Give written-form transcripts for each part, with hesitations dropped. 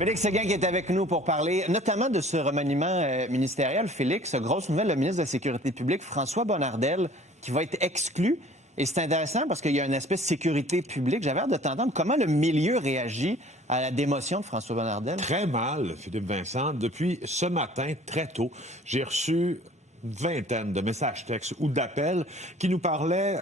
Félix Séguin qui est avec nous pour parler notamment de ce remaniement ministériel. Félix, grosse nouvelle, le ministre de la Sécurité publique, François Bonnardel, qui va être exclu. Et c'est intéressant parce qu'il y a un aspect sécurité publique. J'avais hâte de t'entendre comment le milieu réagit à la démotion de François Bonnardel. Très mal, Philippe Vincent. Depuis ce matin, très tôt, j'ai reçu une vingtaine de messages textes ou d'appels qui nous parlaient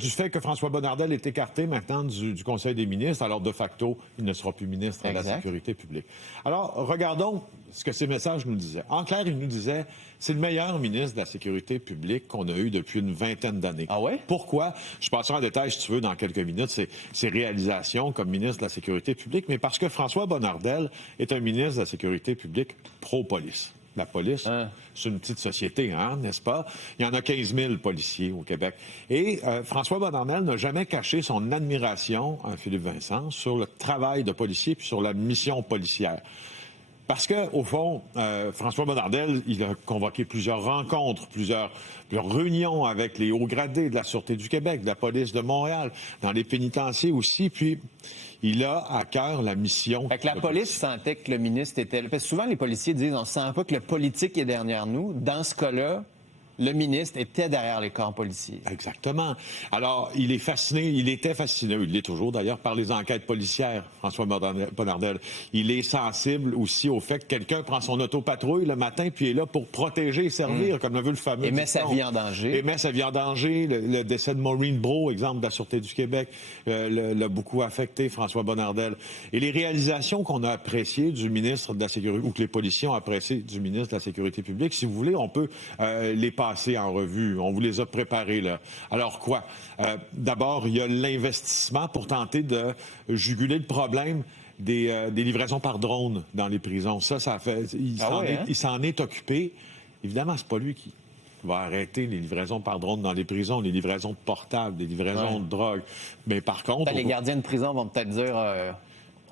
du fait que François Bonnardel est écarté maintenant du Conseil des ministres. Alors, de facto, il ne sera plus ministre de la Sécurité publique. Alors, regardons ce que ces messages nous disaient. En clair, il nous disait c'est le meilleur ministre de la Sécurité publique qu'on a eu depuis une vingtaine d'années. Ah ouais? Pourquoi? Je passerai en détail, si tu veux, dans quelques minutes, ses réalisations comme ministre de la Sécurité publique, mais parce que François Bonnardel est un ministre de la Sécurité publique pro-police. La police, c'est une petite société, n'est-ce pas? Il y en a 15 000 policiers au Québec. Et François Bonnardel n'a jamais caché son admiration, Philippe Vincent, sur le travail de policier puis sur la mission policière. Parce que, au fond, François Bonnardel, il a convoqué plusieurs rencontres, plusieurs réunions avec les hauts gradés de la Sûreté du Québec, de la police de Montréal, dans les pénitenciers aussi, puis il a à cœur la mission. Fait que la police sentait que le ministre était... Parce que souvent, les policiers disent, on ne sent pas que le politique est derrière nous. Dans ce cas-là, le ministre était derrière les corps policiers. Exactement. Alors, il était fasciné, il l'est toujours d'ailleurs, par les enquêtes policières, François Bonnardel. Il est sensible aussi au fait que quelqu'un prend son autopatrouille le matin puis est là pour protéger et servir, comme le veut le fameux. Et met sa vie en danger. Et met sa vie en danger. Le décès de Maureen Brault, exemple de la Sûreté du Québec, l'a beaucoup affecté, François Bonnardel. Et les réalisations qu'on a appréciées du ministre de la Sécurité, ou que les policiers ont appréciées du ministre de la Sécurité publique, si vous voulez, on peut les passer en revue. On vous les a préparés, là. Alors quoi? D'abord, il y a l'investissement pour tenter de juguler le problème des livraisons par drone dans les prisons. Ça fait... Il s'en est occupé. Évidemment, c'est pas lui qui va arrêter les livraisons par drone dans les prisons, les livraisons de portables, les livraisons de drogue. Mais par contre... Les gardiens de prison vont peut-être dire...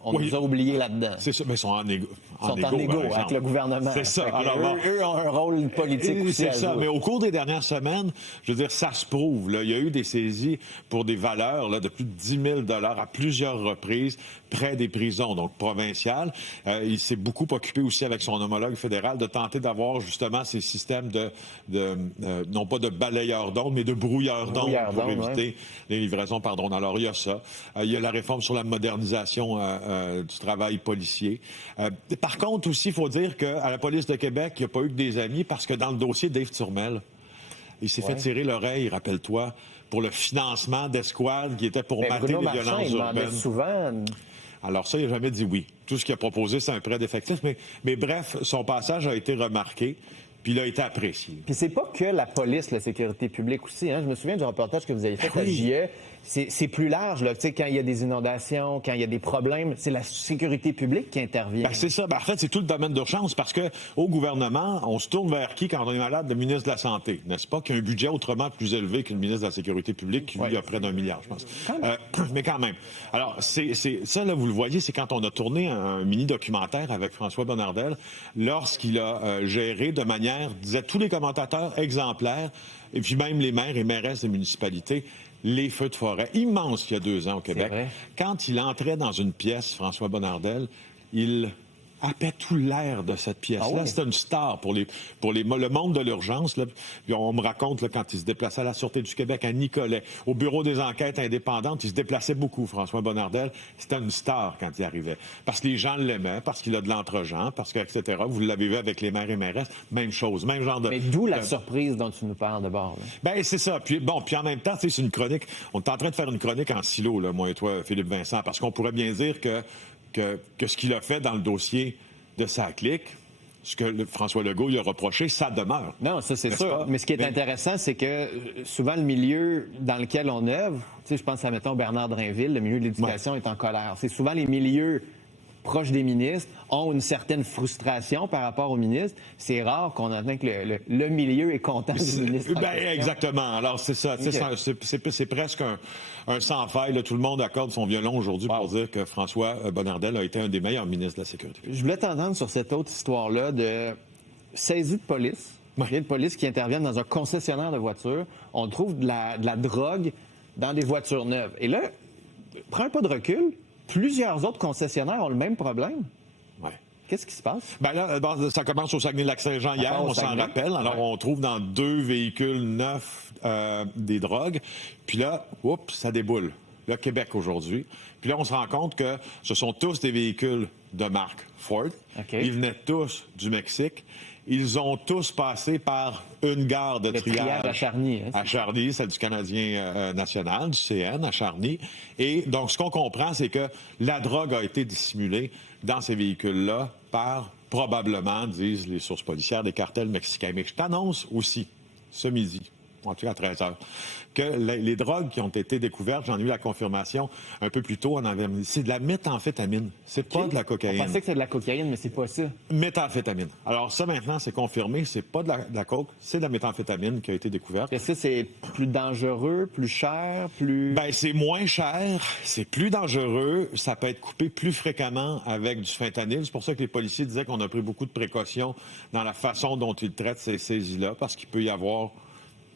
On nous a oubliés là-dedans. C'est ça, mais ils sont en égo. Ils sont en égo avec le gouvernement. C'est ça. Alors, eux ont un rôle politique aussi. C'est ça. Mais au cours des dernières semaines, je veux dire, ça se prouve. Là. Il y a eu des saisies pour des valeurs là, de plus de 10 000 à plusieurs reprises près des prisons, donc provinciales. Il s'est beaucoup occupé aussi avec son homologue fédéral de tenter d'avoir justement ces systèmes non pas de balayeurs d'ondes, mais de brouilleurs d'ondes pour éviter les livraisons par drone. Alors, il y a ça. Il y a la réforme sur la modernisation du travail policier. Par contre, aussi, il faut dire qu'à la police de Québec, il n'y a pas eu que des amis parce que dans le dossier Dave Turmel, il s'est fait tirer l'oreille, rappelle-toi, pour le financement d'escouades qui était pour mater les violences urbaines. Souvent... Alors ça, il n'a jamais dit oui. Tout ce qu'il a proposé, c'est un prêt d'effectifs. Mais bref, son passage a été remarqué. Puis il a été apprécié. Puis c'est pas que la police, la sécurité publique aussi. Je me souviens du reportage que vous avez fait à JE. C'est plus large, là. Tu sais, quand il y a des inondations, quand il y a des problèmes, c'est la sécurité publique qui intervient. C'est ça. En fait, c'est tout le domaine d'urgence parce que au gouvernement, on se tourne vers qui quand on est malade? Le ministre de la Santé, n'est-ce pas? Qui a un budget autrement plus élevé que le ministre de la Sécurité publique, qui lui a près d'1 milliard, je pense. Mais quand même. Alors, c'est ça, là, vous le voyez, c'est quand on a tourné un mini-documentaire avec François Bonnardel, lorsqu'il a géré de manière, disaient tous les commentateurs, exemplaires, et puis même les maires et mairesses des municipalités, les feux de forêt immenses il y a 2 ans au Québec. Quand il entrait dans une pièce, François Bonnardel, il happait tout l'air de cette pièce-là. C'était une star pour le monde de l'urgence. Là. Puis on me raconte là, quand il se déplaçait à la Sûreté du Québec, à Nicolet, au Bureau des enquêtes indépendantes, il se déplaçait beaucoup, François Bonnardel. C'était une star quand il arrivait. Parce que les gens l'aimaient, parce qu'il a de l'entre-gens, parce que, etc. Vous l'avez vu avec les maires et mairesses, même chose, même genre de... Mais d'où la surprise dont tu nous parles d'abord. C'est ça. Puis en même temps, c'est une chronique. On est en train de faire une chronique en silo, là, moi et toi, Philippe Vincent, parce qu'on pourrait bien dire que ce qu'il a fait dans le dossier de sa clique, ce que François Legault lui a reproché, ça demeure. Non, ça c'est sûr. Mais ce qui est intéressant, c'est que souvent le milieu dans lequel on œuvre, tu sais, je pense à, mettons, Bernard Drinville, le milieu de l'éducation est en colère. C'est souvent les milieux proches des ministres ont une certaine frustration par rapport aux ministres. C'est rare qu'on entende que le milieu est content du ministre. Exactement. Alors, c'est ça. C'est presque un sans-faille. Là. Tout le monde accorde son violon aujourd'hui pour dire que François Bonnardel a été un des meilleurs ministres de la Sécurité publique. Je voulais t'entendre sur cette autre histoire-là de saisie de police. Il y a de police qui interviennent dans un concessionnaire de voitures. On trouve de la drogue dans des voitures neuves. Et là, prends un pas de recul. Plusieurs autres concessionnaires ont le même problème. Qu'est-ce qui se passe? Ben là, ça commence au Saguenay-Lac-Saint-Jean hier, on s'en rappelle. Alors, on trouve dans 2 véhicules neufs des drogues. Puis là, oups, ça déboule. Le Québec aujourd'hui. Puis là, on se rend compte que ce sont tous des véhicules de marque Ford. Okay. Ils venaient tous du Mexique. Ils ont tous passé par une gare de triage à Charny. À Charny, celle du Canadien national, du CN, à Charny. Et donc, ce qu'on comprend, c'est que la drogue a été dissimulée dans ces véhicules-là par, probablement, disent les sources policières, des cartels mexicains. Mais je t'annonce aussi, ce midi, en tout cas à 13 h, que les drogues qui ont été découvertes, j'en ai eu la confirmation un peu plus tôt, c'est de la méthamphétamine. C'est pas de la cocaïne. On pensait que c'est de la cocaïne, mais c'est pas ça. Méthamphétamine. Alors ça, maintenant, c'est confirmé. C'est pas de la coke, c'est de la méthamphétamine qui a été découverte. Est-ce que c'est plus dangereux, plus cher, plus... Ben, c'est moins cher, c'est plus dangereux, ça peut être coupé plus fréquemment avec du fentanyl. C'est pour ça que les policiers disaient qu'on a pris beaucoup de précautions dans la façon dont ils traitent ces saisies-là, parce qu'il peut y avoir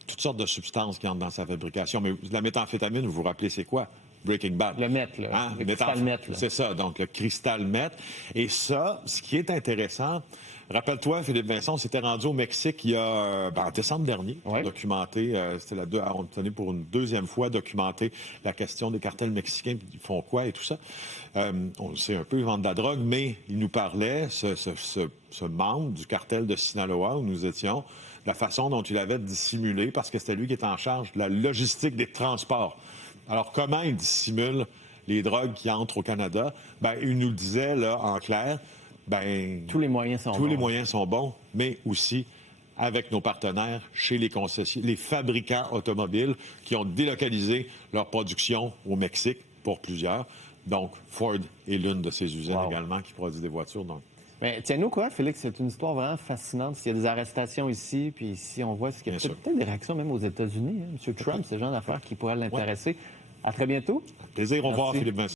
toutes sortes de substances qui entrent dans sa fabrication. Mais la méthamphétamine, vous vous rappelez, c'est quoi? Breaking Bad. Le meth, là. Hein? Le cristal meth, là. C'est ça, donc le cristal meth. Et ça, ce qui est intéressant, rappelle-toi, Philippe Vincent, on s'était rendu au Mexique il y a, en décembre dernier, ouais. documenté, on tenait pour une deuxième fois documenter la question des cartels mexicains, ils font quoi et tout ça. On le sait un peu, ils vendent de la drogue, mais il nous parlait, ce membre du cartel de Sinaloa où nous étions, la façon dont il avait dissimulé, parce que c'était lui qui était en charge de la logistique des transports. Alors, comment il dissimule les drogues qui entrent au Canada? Ben, il nous le disait, là, en clair, tous les moyens sont bons. Tous les moyens sont bons, mais aussi avec nos partenaires chez les concessionnaires, les fabricants automobiles qui ont délocalisé leur production au Mexique pour plusieurs. Donc, Ford est l'une de ces usines également qui produit des voitures. Donc, mais tiens-nous quoi, Félix, c'est une histoire vraiment fascinante. S'il y a des arrestations ici, puis ici, on voit ce qu'il y a peut-être des réactions même aux États-Unis. Hein. M. Trump, c'est le genre d'affaires qui pourrait l'intéresser. À très bientôt. Plaisir, au revoir, Philippe Vincent.